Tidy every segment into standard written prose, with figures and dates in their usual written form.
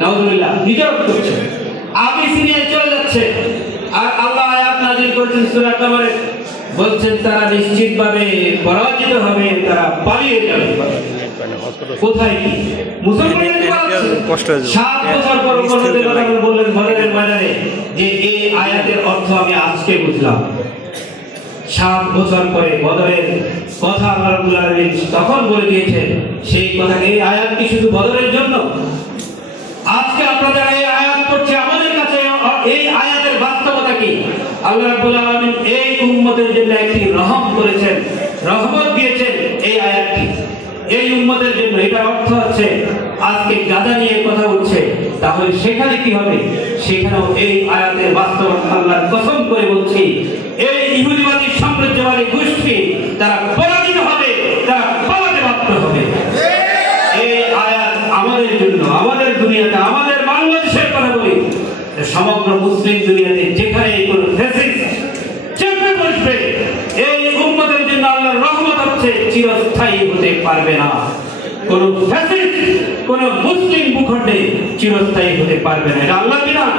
নাউজুবিল্লাহ, নিজের করছে, আবিসিনিয়ায় চলে যাচ্ছে। আর আল্লাহ আয়াত নাযিল করেছেন সূরা কামারে, বলছেন তারা নিশ্চিতভাবে পরাজিত হবে, তারা পালিয়ে যাবে। কোথায় কি মুসলমানদের কষ্ট 7 বছর পর বললেন বদরের ময়দানে যে এই আয়াতের অর্থ আমি আজকে বুঝলাম। 7 বছর পরে বদরের কথা আল্লাহ রাব্বুল আলামিন তখন বলে দিয়েছেন। সেই কথাকে এই আয়াত কি শুধু বদরের জন্য? আজকে আপনারা এই আয়াত পড়ছে, আমাদের কাছে এই আয়াতের বাস্তবতা কি? আল্লাহ রাব্বুল আলামিন এই উম্মতের জন্য একটি রহম করেছেন, রহমত দিয়েছেন এই আয়াতটি এই উম্মতের জন্য। এটার অর্থ হচ্ছে আজকে গাজা নিয়ে কথা হচ্ছে, তাহলে সেখানে কি হবে? সেখানেও এই আয়াতের বাস্তবতা আল্লাহর কসম করে বলছি, এই ইহুদিবাদী সাম্রাজ্যবাদী গোষ্ঠী তারা পরাজিত হবে, তারা পালাতে বাধ্য হবে। এই আয়াত আমাদের জন্য, আমাদের দুনিয়াতে, আমাদের বাংলাদেশের কথা বলি, সমগ্র মুসলিম দুনিয়াতে যেখানে কোনো ফ্যাসিস্ট চেপে বসবে, এই উম্মতের জন্য আল্লাহর রহমত হচ্ছে চিরস্থায়ী হতে পারবে না। কোন ফ্যাসিস্ট কোন মুসলিম ভূখণ্ডে চিরস্থায়ী হতে পারবে না। এটা আল্লাহর বিধান।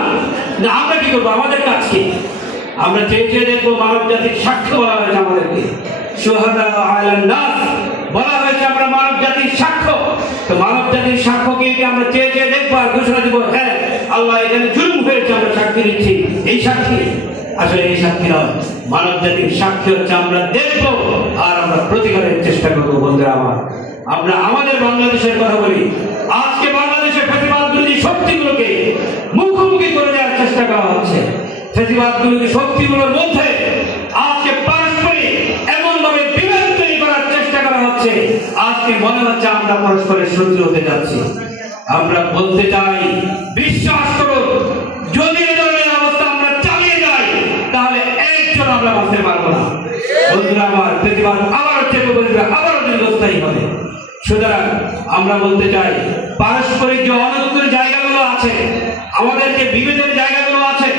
আমরা কি করবো? আমাদের কাজ কি? আমরা চেয়ে দেখবো মানব জাতির সাক্ষ্য বলা হয়েছে আমাদেরকে, শুহাদা আলান নাস বলা হয়েছে, আমরা মানব জাতির সাক্ষ্য। তো মানব জাতির সাক্ষ্যকে আমরা চেয়ে দেখবো আর ঘোষণা দিব, হ্যাঁ আল্লাহ এখানে জুলুম হয়েছে, আমরা সাক্ষী দিচ্ছি। এই সাক্ষী আসলে এই সাক্ষী নয়, মানব জাতির সাক্ষী হচ্ছে আমরা দেখবো আর আমরা প্রতিবাদের চেষ্টা করবো। বন্ধুরা আমার, আমরা আমাদের বাংলাদেশের কথা বলি, আজকে বাংলাদেশের ফ্যাসিবাদ বিরোধী শক্তিগুলোকে মুখোমুখি করে দেওয়ার চেষ্টা করা হচ্ছে। ফ্যাসিবাদ বিরোধী শক্তিগুলোর মধ্যে আজকে পারস্পরিক এমন ভাবে বিভেদ তৈরি করার চেষ্টা করা হচ্ছে, আজকে মনে হচ্ছে আমরা পরস্পরের শত্রু হতে যাচ্ছি। আমরা বলতে চাই, বিশ্বাস করুন, যদি এই ধরনের অবস্থা আমরা চালিয়ে যাই তাহলে একজন আমরা বাঁচতে পারবো না। বন্ধুরা আমার, ফ্যাসিবাদ আবারও চেপে বসবে, আবারও দীর্ঘস্থায়ী হবে। সুতরাং আমরা বলতে চাই, পারস্পরিক যে অনৈক্যের জায়গাগুলো আছে, আমাদের যে বিভেদের জায়গাগুলো আছে,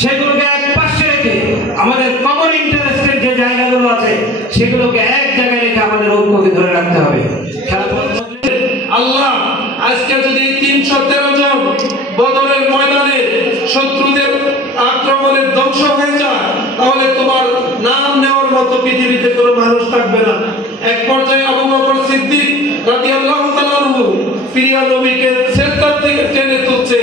সেগুলোকে এক পাশে রেখে আমাদের কমন ইন্টারেস্টের যে জায়গাগুলো আছে সেগুলোকে এক জায়গায় রেখে আমাদের ঐক্যকে ধরে রাখতে হবে। আল্লাহ আজকে যদি 313 জন বদরের ময়দানে শত্রুদের আক্রমণে ধ্বংস হয়ে যায়, তাহলে তোমার নাম নেওয়ার মতো পৃথিবীতে কোনো মানুষ থাকবে না। এক পর্যায়ে আবু বকর সিদ্দিক রাদিয়াল্লাহু তাআলা আনহু প্রিয় নবীকে সেজদা থেকে টেনে তুলছে,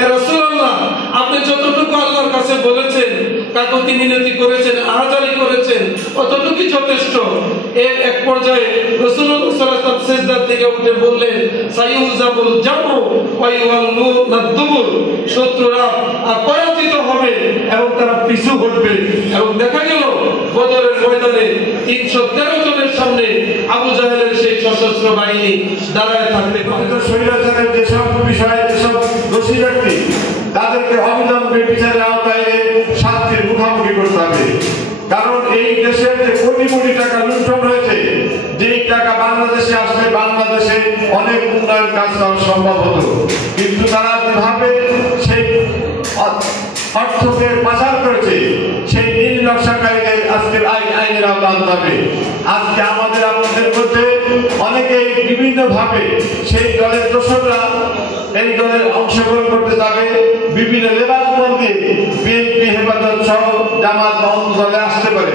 এ রাসূলুল্লাহ, আপনি যতটুকু আল্লাহর কাছে বলেছেন, কাকুতি মিনতি করেছেন, আহাজারি করেছেন, অতটুকুই যথেষ্ট। এর এক পর্যায়ে রাসূলুল্লাহ সাল্লাল্লাহু আলাইহি ওয়াসাল্লাম সেজদা থেকে উঠে বললেন, সাইয়ুজাবুল জামউ ওয়া ইউওয়াল্লুনা দুবুর, শত্রুরা পরাজিত হবে এবং তারা পিছু হটবে। এবং দেখা গেল বদরের ময়দানে 313 জনের সামনে আবু জাহেলের সেই সশস্ত্র বাহিনী দাঁড়ায় থাকতে পারে। স্বৈরাচারের যেসব বিষয়ে যেসব দোষী ব্যক্তি, তাদেরকে অবিলম্বে বিচারের আওতায় শাস্তির মুখোমুখি করতে হবে। কারণ এই দেশের যে কোটি কোটি টাকা লুণ্ঠন হয়েছে, যেই টাকা বাংলাদেশে আসলে বাংলাদেশে অনেক উন্নয়ন কাজ করা সম্ভব হতো, কিন্তু তারা যেভাবে সেই অর্থকে পাচার করেছে, সেই নীল নকশাকারীদের আজকের আইনের আওতা আনতে হবে। আজকে আমাদের আপনাদের মধ্যে অনেকে বিভিন্ন ভাবে সেই দলের দোসররা এই দলের অংশগ্রহণ করতে যাবে, বিভিন্ন লেবাস মধ্যে বিএনপি হেফাজত সহ জামাত অন্য দলে আসতে পারে।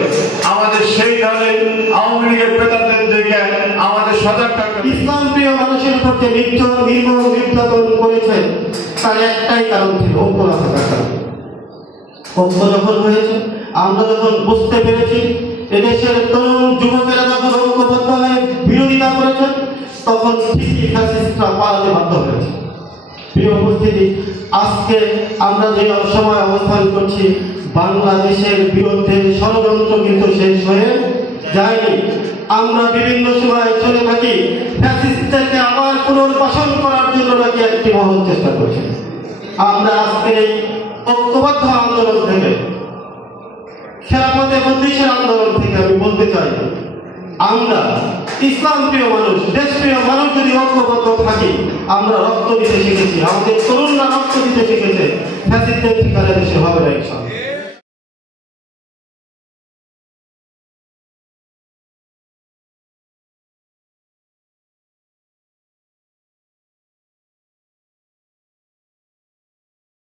আমাদের সেই দলে আওয়ামী লীগের প্রেতাদের দিকে আমাদের সজাগ থাকতে। ইসলাম প্রিয় মানুষের উপর যে নির্মম নির্যাতন করেছে, তার একটাই কারণ ছিল ঐক্য না থাকার কারণ। ঐক্য যখন হয়েছে, আমরা যখন বুঝতে পেরেছি এদেশের তরুণ যুবকেরা যখন ঐক্যবদ্ধ হয়ে বিরোধিতা করেছে, তখন ঠিকই ফ্যাসিস্টরা পালাতে বাধ্য হয়েছে। প্রিয় উপস্থিতি, আজকে আমরা যে সময় অবস্থান করছি, বাংলাদেশের বিরুদ্ধে ষড়যন্ত্র কিন্তু শেষ হয়ে যায়নি। আমরা বিভিন্ন সময় চলে থাকি ফ্যাসিস্টদেরকে আবার পুনর্বাসন করার জন্য নাকি একটি মহৎ চেষ্টা করছি। আমরা আজকে এই ঐক্যবদ্ধ আন্দোলন থেকে, খেলাফতে বন্দিশের আন্দোলন থেকে আমি বলতে চাই, আমরা ইসলাম প্রিয় মানুষ, দেশপ্রিয় মানুষ যদি ঐক্যবদ্ধ থাকি, আমরা রক্ত দিতে শিখেছি, আমাদের তরুণরা রক্ত দিতে শিখেছে, ফ্যাসিস্টদের ঠিকানা দেশে হবে না।